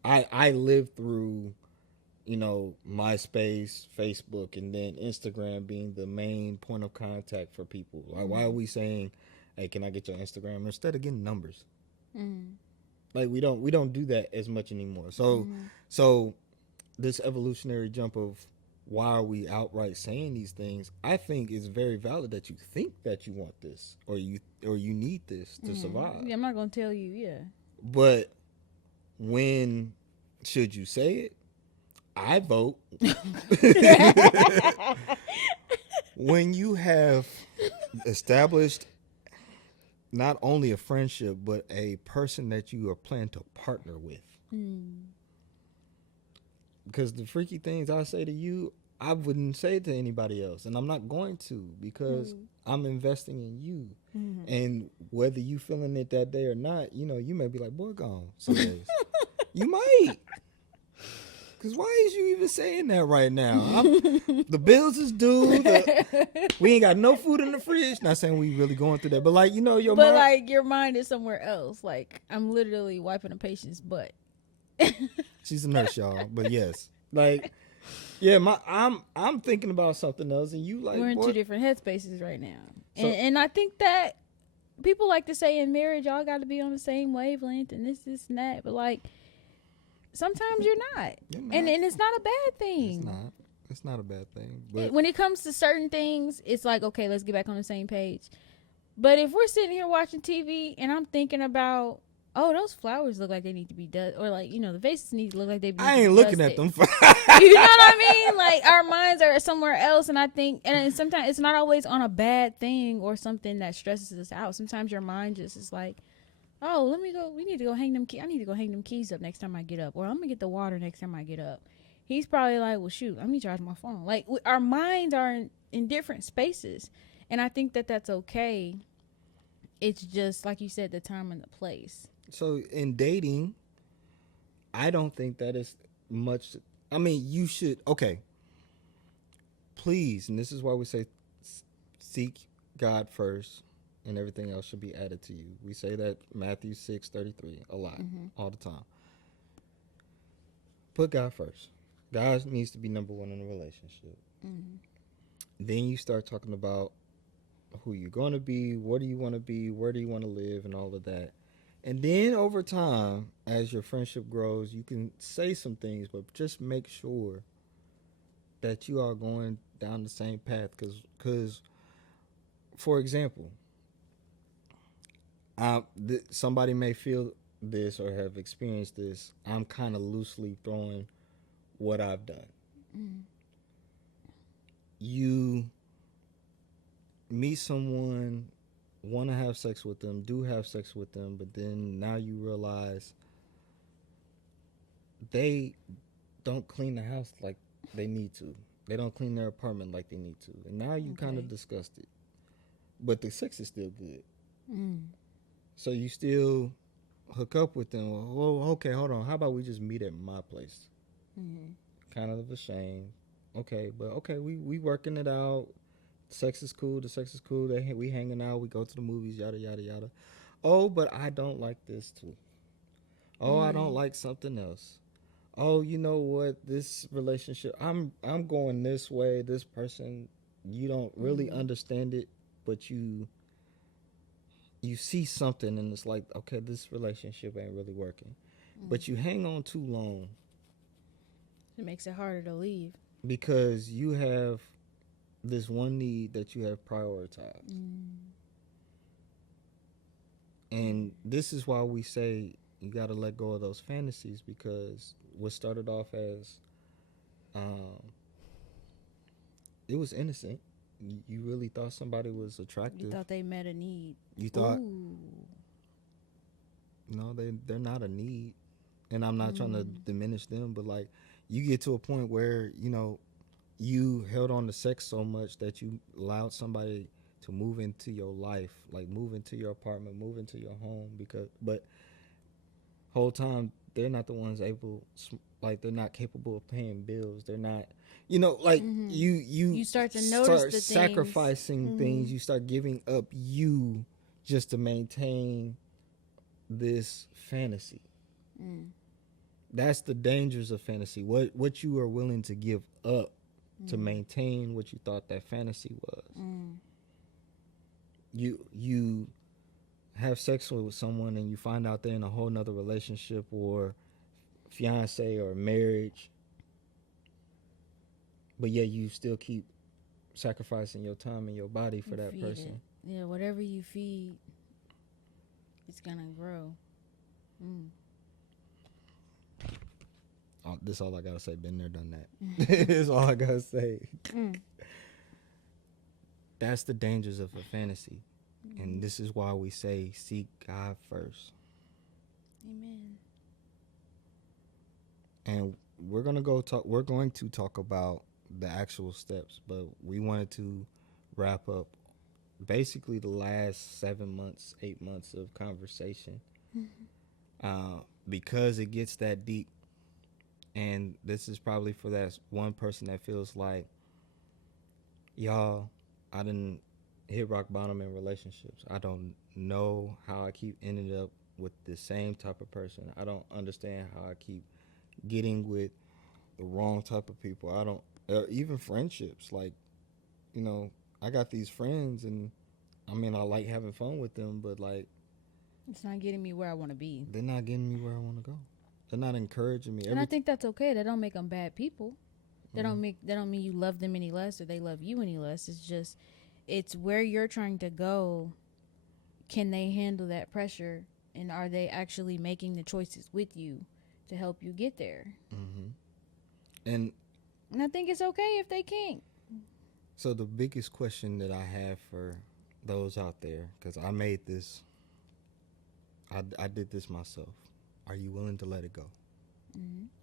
I lived through, MySpace, Facebook, and then Instagram being the main point of contact for people. Like, why are we saying, "Hey, can I get your Instagram?" instead of getting numbers? Like, we don't do that as much anymore. So this evolutionary jump of why are we outright saying these things? I think it's very valid that you think that you want this or you need this to survive. Yeah, I'm not gonna tell you. Yeah. But when should you say it? I vote when you have established not only a friendship but a person that you are planning to partner with. Because the freaky things I say to you, I wouldn't say to anybody else, and I'm not going to because I'm investing in you. And whether you feeling it that day or not, you may be like, boy, gone some days. You might. Because why is you even saying that right now? The bills is due. We ain't got no food in the fridge. Not saying we really going through that, but your But mind. like your mind is somewhere else. Like I'm literally wiping a patient's butt. She's a nurse, y'all. But yes, I'm thinking about something else, and you like We're in boy, two different headspaces right now. So- And I think that people like to say in marriage, y'all got to be on the same wavelength and this, and that. But like, sometimes you're not. You're not. And it's not a bad thing. It's not. It's not a bad thing. But When it comes to certain things, it's like, okay, let's get back on the same page. But if we're sitting here watching TV and I'm thinking about, oh, those flowers look like they need to be dusted, or like, the vases need to look like they be I ain't looking at them. You know what I mean? Like our minds are somewhere else, and I think, and sometimes it's not always on a bad thing or something that stresses us out. Sometimes your mind just is like, oh, let me go. We need to go hang them. I need to go hang them keys up next time I get up, or I'm gonna get the water next time I get up. He's probably like, well, shoot, let me charge my phone. Like our minds are in different spaces, and I think that that's okay. It's just like you said, the time and the place. So in dating, I don't think that is much. I mean, you should. Okay, please, and this is why we say seek God first, and everything else should be added to you. We say that Matthew 6:33 a lot, all the time. Put God first. God needs to be number one in a relationship. Then you start talking about who you're going to be, what do you want to be, where do you want to live, and all of that. And then over time, as your friendship grows, you can say some things, but just make sure that you are going down the same path. Because for example, Somebody may feel this or have experienced this. I'm kind of loosely throwing what I've done. Mm. You meet someone, want to have sex with them, do have sex with them, but then now you realize they don't clean the house like they need to. They don't clean their apartment like they need to. And now you kind Okay. of disgusted. But the sex is still good. Mm. So you still hook up with them. Well, okay, hold on. How about we just meet at my place? Mm-hmm. Kind of a shame. Okay, but okay, we working it out. Sex is cool. The sex is cool. We hanging out. We go to the movies. Yada yada yada. Oh, but I don't like this too. Oh, I don't Mm. like something else. Oh, you know what? This relationship, I'm going this way. This person, you don't really Mm. understand it, but you see something, and it's like, okay, this relationship ain't really working. Mm. But you hang on too long It makes it harder to leave. because you have this one need that you have prioritized. Mm. And this is why we say you got to let go of those fantasies, because what started off as um, it was innocent. You really thought somebody was You attractive. thought they met a need. You thought, Ooh. no, they're not a need. And I'm not trying to Mm. diminish them, but like you get to a point where, you held on to sex so much that you allowed somebody to move into your life, like move into your apartment, move into your home, but whole time they're not the ones like they're not capable of paying bills. They're not, like Mm-hmm. you You start to notice start the things. sacrificing Mm-hmm. things. You start giving up you just to maintain this fantasy. Mm. That's the dangers of fantasy. What you are willing to give up to maintain what you thought that fantasy was. Mm. You have sex with someone and you find out they're in a whole nother relationship or fiance or marriage, but yet you still keep sacrificing your time and your body for You that feed person. it. Yeah, whatever you feed, it's gonna grow. Mm. This all I gotta say. Been there, done that. That's all I gotta say. Mm. That's the dangers of a fantasy, Mm. and this is why we say seek God first. Amen. And we're going to talk about the actual steps, but we wanted to wrap up basically the last 7 months, 8 months of conversation, because it gets that deep. And this is probably for that one person that feels like, y'all, I didn't hit rock bottom in relationships. I don't know how I keep ending up with the same type of person. I don't understand how I keep getting with the wrong type of people. I don't, even friendships. Like, I got these friends, and I mean, I like having fun with them, but like, It's not getting me where I want to be. they're not getting me where I want to go. They're not encouraging me. And I think that's okay. That don't make them bad people. That don't mean you love them any less or they love you any less. It's just it's where you're trying to go. Can they handle that pressure, and are they actually making the choices with you to help you get there? And And I think it's okay if they can't. so the biggest question that I have for those out there, because I made this, I did this myself. Are you willing to let it go?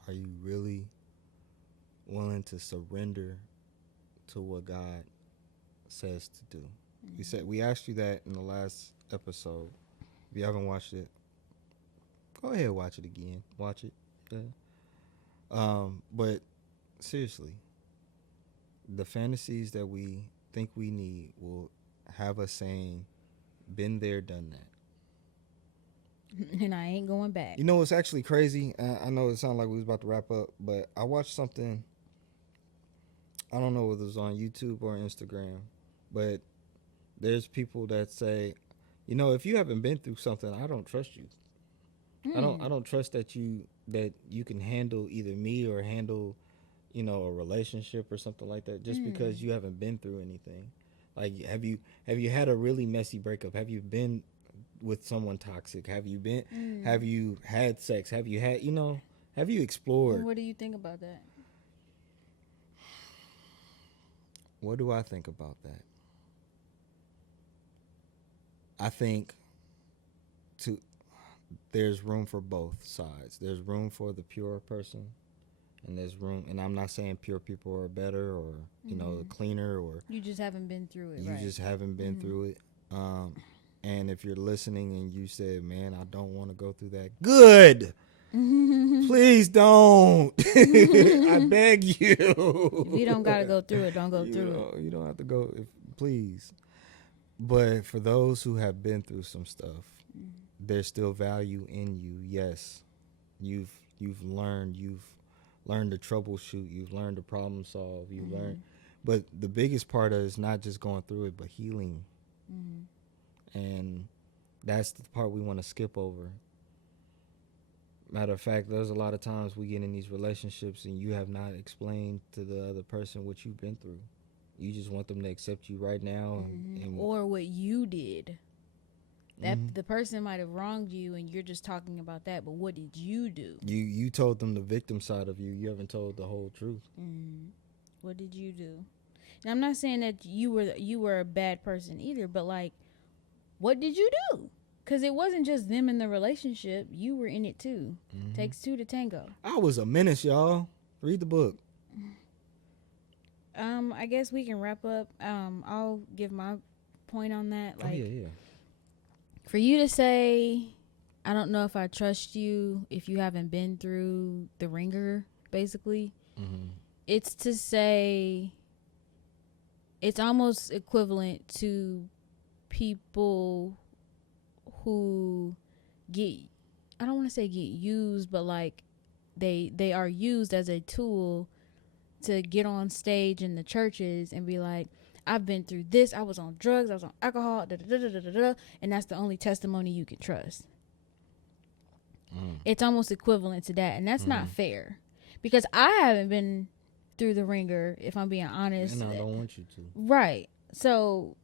Are you really willing to surrender to what God says to do? We asked you that in the last episode. If you haven't watched it, go ahead and watch it again. Watch it. Yeah. But seriously, the fantasies that we think we need will have us saying, been there, done that. And I ain't going back. You know, it's actually crazy. I know it sounded like we was about to wrap up, but I watched something. I don't know whether it was on YouTube or Instagram, but there's people that say, if you haven't been through something, I don't trust you. I don't trust that you can handle either me or handle, a relationship or something like that, just because you haven't been through anything. Like, have you had a really messy breakup? Have you been with someone toxic? Have you been? Have you had sex? Have you had? Have you explored? What do you think about that? What do I think about that? I think there's room for both sides. There's room for the pure person, and there's room. And I'm not saying pure people are better or cleaner, or You just haven't been through it. you right? just haven't been through it. And if you're listening and you said, "Man, I don't want to go through that," good. Please don't. I beg you. If you don't gotta go through it, don't go You through know, you don't have to go, please. But for those who have been through some stuff, there's still value in you. Yes, you've learned to troubleshoot. You've learned to problem solve. You've learned, but the biggest part is not just going through it, but healing. And that's the part we want to skip over. Matter of fact, there's a lot of times we get in these relationships and you have not explained to the other person what you've been through. You just want them to accept you right now, and or what you did. That the person might have wronged you, and you're just talking about that. But what did you do? You told them the victim side of you. You haven't told the whole truth. What did you do? And I'm not saying that you were a bad person either, but like, what did you do? Because it wasn't just them in the relationship. You were in it too. Takes two to tango. I was a menace, y'all. Read the book. I guess we can wrap up. I'll give my point on that. Like, yeah. for you to say, I don't know if I trust you if you haven't been through the ringer, basically. It's to say, it's almost equivalent to people who get, I don't want to say get used, but like they are used as a tool to get on stage in the churches and be like, I've been through this, I was on drugs, I was on alcohol, and that's the only testimony you can trust. It's almost equivalent to that, and that's not fair, because I haven't been through the ringer, if I'm being honest. And I don't want you to. Right. So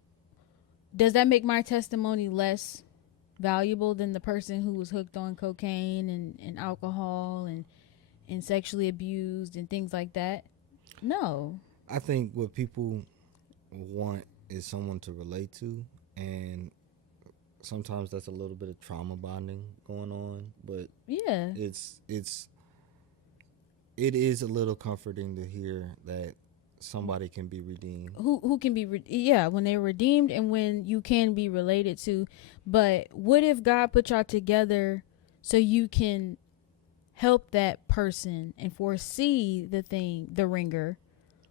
does that make my testimony less valuable than the person who was hooked on cocaine and alcohol and sexually abused and things like that? No. I think what people want is someone to relate to, and sometimes that's a little bit of trauma bonding going on, but Yeah. it is a little comforting to hear that somebody can be redeemed. Who can be when they're redeemed and when you can be related to. But what if God put y'all together so you can help that person and foresee the ringer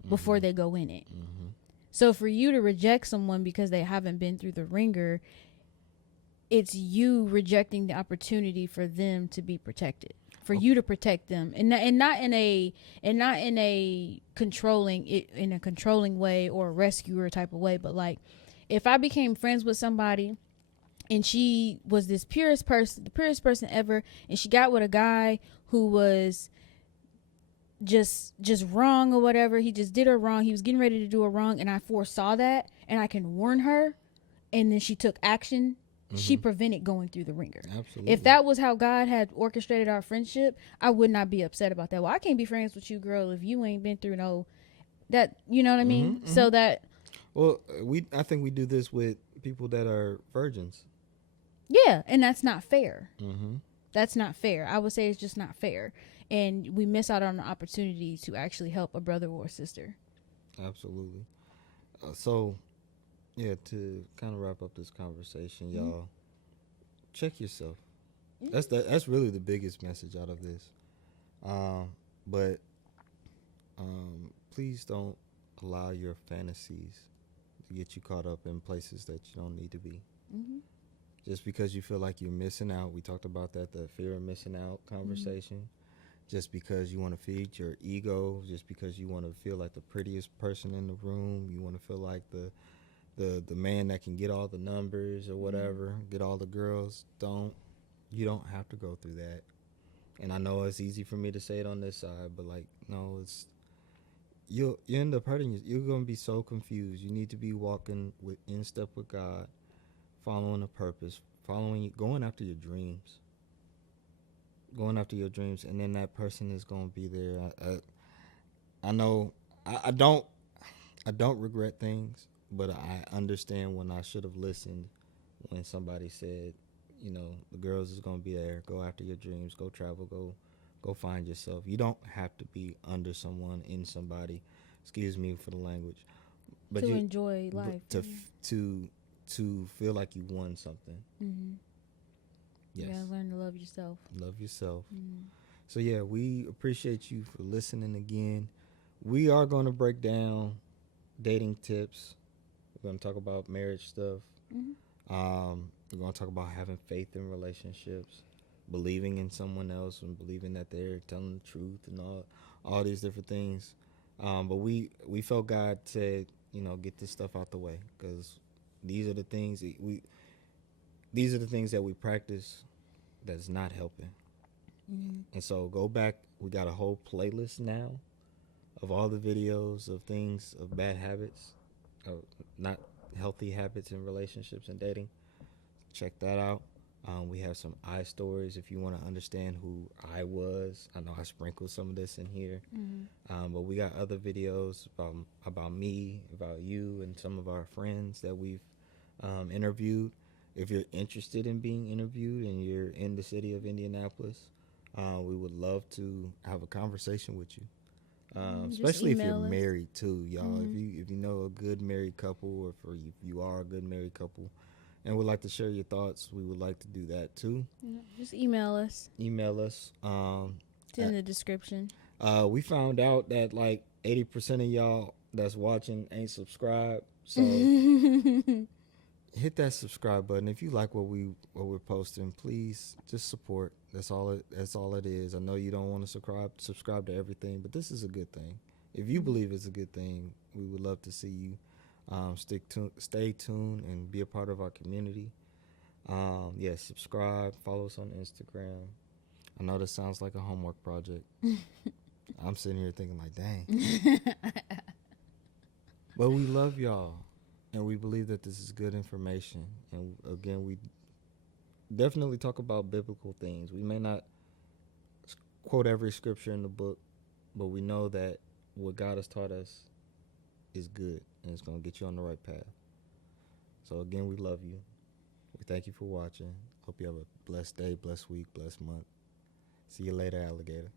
before they go in it? So for you to reject someone because they haven't been through the ringer, it's you rejecting the opportunity for them to be protected, for you to protect them, and not in a controlling way or a rescuer type of way. But like, if I became friends with somebody and she was the purest person ever, and she got with a guy who was just wrong or whatever, he just did her wrong, he was getting ready to do her wrong, and I foresaw that and I can warn her, and then she took action, she prevented going through the ringer. Absolutely. If that was how God had orchestrated our friendship, I would not be upset about that. Well, I can't be friends with you, girl, if you ain't been through that, you know what I mean? So that, well, I think we do this with people that are virgins. yeah, and that's not fair. That's not fair. I would say it's just not fair. And we miss out on the opportunity to actually help a brother or sister. Absolutely. So, yeah, to kind of wrap up this conversation, y'all, check yourself. That's really the biggest message out of this. But please don't allow your fantasies to get you caught up in places that you don't need to be. Just because you feel like you're missing out. We talked about that, the fear of missing out conversation. Just because you want to feed your ego, just because you want to feel like the prettiest person in the room, you want to feel like the man that can get all the numbers or whatever, get all the girls. You don't have to go through that. And I know it's easy for me to say it on this side, but like, no, you end up hurting. You're gonna be so confused. You need to be walking in step with God, following a purpose, going after your dreams, and then that person is gonna be there. I know I don't regret things, but I understand when I should have listened when somebody said, the girls is gonna be there. Go after your dreams. Go travel. Go find yourself. You don't have to be under someone, in somebody. Excuse me for the language, but to enjoy life. to feel like you won something. Mm-hmm. Yes. You gotta learn to love yourself. Love yourself. Mm-hmm. So yeah, we appreciate you for listening again. We are going to break down dating tips. We're going to talk about marriage stuff. We're going to talk about having faith in relationships, believing in someone else, and believing that they're telling the truth, and all these different things. But we felt God said, get this stuff out the way, because these are the things that we practice that's not helping. Mm-hmm. And so go back. We got a whole playlist now of all the videos of things, of bad habits, of not healthy habits in relationships and dating. Check that out. We have some I stories if you want to understand who I was. I know I sprinkled some of this in here. Mm-hmm. But we got other videos about me, about you, and some of our friends that we've interviewed. If you're interested in being interviewed and you're in the city of Indianapolis, we would love to have a conversation with you. Especially if you're married too, y'all. Mm-hmm. If you know a good married couple, or if you are a good married couple, and would like to share your thoughts, we would like to do that too. Yeah, just email us. It's in the description. We found out that like 80% of y'all that's watching ain't subscribed, so hit that subscribe button. If you like what we're posting, please just support. That's all it is. I know you don't want to subscribe to everything, but this is a good thing. If you believe it's a good thing, we would love to see you stay tuned and be a part of our community. Subscribe, follow us on Instagram. I know this sounds like a homework project. I'm sitting here thinking like, dang. But we love y'all. And we believe that this is good information. And again, we definitely talk about biblical things. We may not quote every scripture in the book, but we know that what God has taught us is good, and it's going to get you on the right path. So again, we love you. We thank you for watching. Hope you have a blessed day, blessed week, blessed month. See you later, alligator.